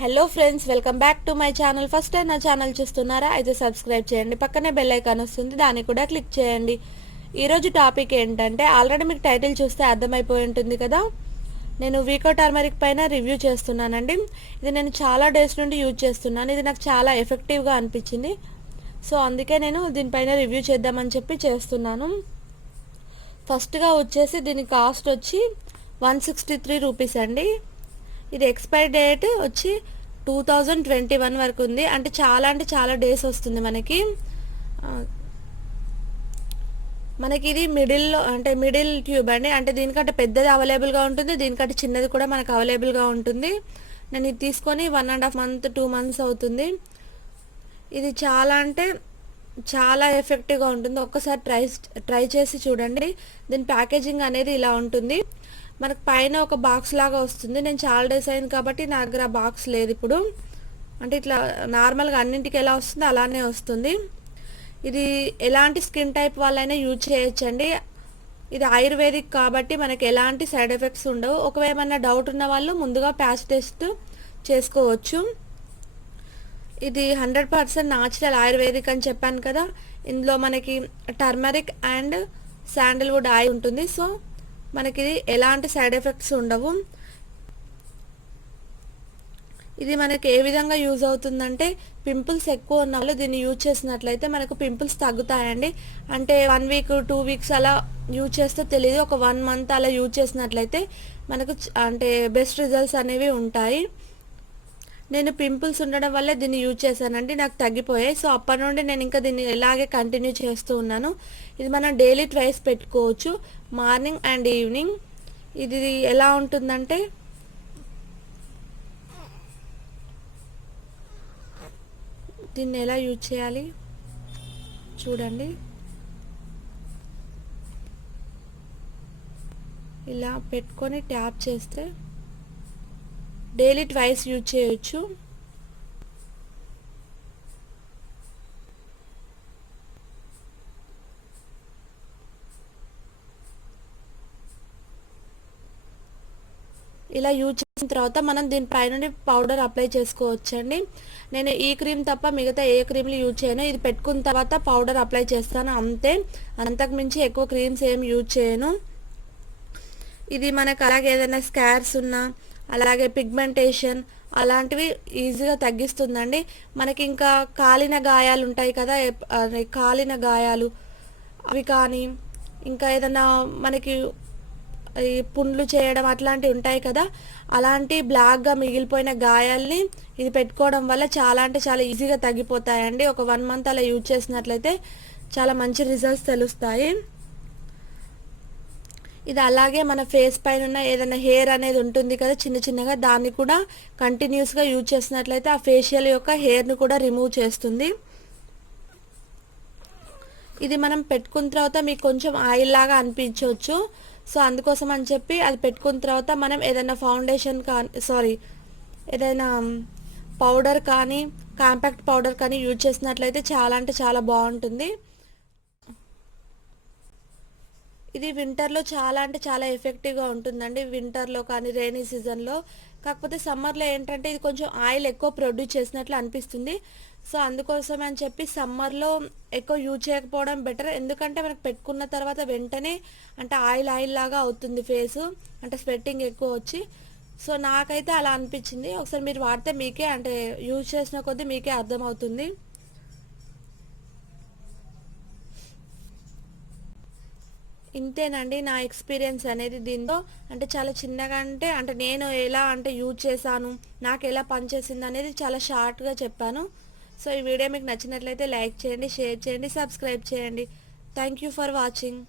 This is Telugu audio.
Hello friends, welcome back to my channel. First time నా ఛానల్ చూస్తున్నారా? అయితే సబ్స్క్రైబ్ చేయండి. పక్కనే బెల్ ఐకాన్ వస్తుంది, దాన్ని కూడా క్లిక్ చేయండి. ఈరోజు టాపిక్ ఏంటంటే, ఆల్రెడీ మీకు టైటిల్ చూస్తే అర్థమైపోయి ఉంటుంది కదా, నేను వీకో టర్మరిక్ పైన రివ్యూ చేస్తున్నానండి. ఇది నేను చాలా డేస్ నుండి యూజ్ చేస్తున్నాను. ఇది నాకు చాలా ఎఫెక్టివ్గా అనిపించింది. సో అందుకే నేను దీనిపైన రివ్యూ చేద్దామని చెప్పి చేస్తున్నాను. ఫస్ట్గా వచ్చేసి దీని కాస్ట్ వచ్చి 163 రూపీస్ అండి. ఇది ఎక్స్పైరీ డేట్ వచ్చి 2021 వరకు ఉంది. అంటే చాలా డేస్ వస్తుంది మనకి. ఇది మిడిల్లో అంటే మిడిల్ ట్యూబ్ అండి. అంటే దీనికంటే పెద్దది అవైలబుల్గా ఉంటుంది, దీనికంటే చిన్నది కూడా మనకు అవైలబుల్గా ఉంటుంది. నేను ఇది తీసుకొని 1.5 month 2 months అవుతుంది. ఇది చాలా ఎఫెక్టివ్గా ఉంటుంది. ఒక్కసారి ట్రై చేసి చూడండి. దీని ప్యాకేజింగ్ అనేది ఇలా ఉంటుంది. మనకు పైన ఒక బాక్స్ లాగా వస్తుంది. నేను చాలా డేస్ అయింది కాబట్టి నా దగ్గర బాక్స్ లేదు ఇప్పుడు. అంటే ఇట్లా నార్మల్గా అన్నింటికి ఎలా వస్తుందో అలానే వస్తుంది. ఇది ఎలాంటి స్కిన్ టైప్ వాళ్ళైనా యూజ్ చేయొచ్చండి. ఇది ఆయుర్వేదిక్ కాబట్టి మనకి ఎలాంటి సైడ్ ఎఫెక్ట్స్ ఉండవు. ఒకవేళ ఏమన్నా డౌట్ ఉన్న వాళ్ళు ముందుగా ప్యాచ్ టెస్ట్ చేసుకోవచ్చు. ఇది 100% న్యాచురల్ ఆయుర్వేదిక్ అని చెప్పాను కదా. ఇందులో మనకి టర్మరిక్ అండ్ శాండల్వుడ్ ఆయిల్ ఉంటుంది. సో మనకి ఎలాంటి సైడ్ ఎఫెక్ట్స్ ఉండవు. ఇది మనకి ఏ విధంగా యూజ్ అవుతుందంటే, పింపుల్స్ ఎక్కువ ఉన్న వాళ్ళు దీన్ని యూజ్ చేసినట్లయితే మనకు పింపుల్స్ తగ్గుతాయండి. అంటే 1 week 2 weeks అలా యూజ్ చేస్తే తెలియదు, ఒక 1 month అలా యూజ్ చేసినట్లయితే మనకు అంటే బెస్ట్ రిజల్ట్స్ అనేవి ఉంటాయి. నేను పింపుల్స్ ఉండడం వల్లే దీన్ని యూజ్ చేశానండి, నాకు తగ్గిపోయాయి. సో అప్పటి నుండి నేను ఇంకా దీన్ని ఇలాగే కంటిన్యూ చేస్తూ ఉన్నాను. ఇది మనం డైలీ ట్వైస్ పెట్టుకోవచ్చు, మార్నింగ్ అండ్ ఈవినింగ్. ఇది ఎలా ఉంటుందంటే, దీన్ని ఎలా యూజ్ చేయాలి చూడండి. ఇలా పెట్టుకొని ట్యాప్ చేస్తే డైలీ ట్వైస్ యూజ్ చేయొచ్చు. ఇలా యూజ్ చేసిన తర్వాత మనం దీనిపైన పౌడర్ అప్లై చేసుకోవచ్చండి. నేను ఈ క్రీమ్ తప్ప మిగతా ఏ క్రీమ్లు యూజ్ చేయను. ఇది పెట్టుకున్న తర్వాత పౌడర్ అప్లై చేస్తాను అంతే, అంతకు మించి ఎక్కువ క్రీమ్స్ ఏం యూజ్ చేయను. ఇది మనకు అలాగే ఏదైనా స్కార్స్ ఉన్నా, అలాగే పిగ్మెంటేషన్ అలాంటివి ఈజీగా తగ్గిస్తుందండి. మనకి ఇంకా కాలిన గాయాలు ఉంటాయి కదా, కాలిన గాయాలు అవి కానీ, ఇంకా ఏదైనా మనకి ఈ పుండ్లు చేయడం అట్లాంటివి ఉంటాయి కదా, అలాంటి బ్లాక్గా మిగిలిపోయిన గాయాల్ని ఇది పెట్టుకోవడం వల్ల చాలా ఈజీగా తగ్గిపోతాయండి. ఒక 1 month అలా యూజ్ చేసినట్లయితే చాలా మంచి రిజల్ట్స్ తెలుస్తాయి. ఇది అలాగే మన ఫేస్ పైన ఉన్న ఏదైనా హెయిర్ అనేది ఉంటుంది కదా చిన్నగా, దాన్ని కూడా కంటిన్యూస్గా యూజ్ చేసినట్లయితే ఆ ఫేషియల్ యొక్క హెయిర్ని కూడా రిమూవ్ చేస్తుంది. ఇది మనం పెట్టుకున్న తర్వాత మీకు కొంచెం ఆయిల్ లాగా అనిపించవచ్చు. సో అందుకోసం అని చెప్పి అది పెట్టుకున్న తర్వాత మనం ఏదైనా ఫౌండేషన్ కానీ ఏదైనా పౌడర్ కానీ, కాంపాక్ట్ పౌడర్ కానీ యూజ్ చేసినట్లయితే చాలా బాగుంటుంది. ఇది వింటర్లో చాలా ఎఫెక్టివ్గా ఉంటుందండి. వింటర్లో కానీ రైనీ సీజన్లో. కాకపోతే సమ్మర్లో ఏంటంటే ఇది కొంచెం ఆయిల్ ఎక్కువ ప్రొడ్యూస్ చేసినట్లు అనిపిస్తుంది. సో అందుకోసం అని చెప్పి సమ్మర్లో ఎక్కువ యూజ్ చేయకపోవడం బెటర్. ఎందుకంటే మనకు పెట్టుకున్న తర్వాత వెంటనే అంటే ఆయిల్ లాగా అవుతుంది ఫేసు, అంటే స్వెట్టింగ్ ఎక్కువ వచ్చి. సో నాకైతే అలా అనిపించింది. ఒకసారి మీరు వాడితే మీకే అంటే యూజ్ చేసిన కొద్దీ మీకే అర్థమవుతుంది. ఇంతేనండి నా ఎక్స్పీరియన్స్ అనేది దీంతో. అంటే చాలా చిన్నగా అంటే నేను ఎలా యూజ్ చేశాను, నాకు ఎలా పనిచేసింది అనేది చాలా షార్ట్గా చెప్పాను. సో ఈ వీడియో మీకు నచ్చినట్లయితే లైక్ చేయండి, షేర్ చేయండి, సబ్స్క్రైబ్ చేయండి. Thank you for watching.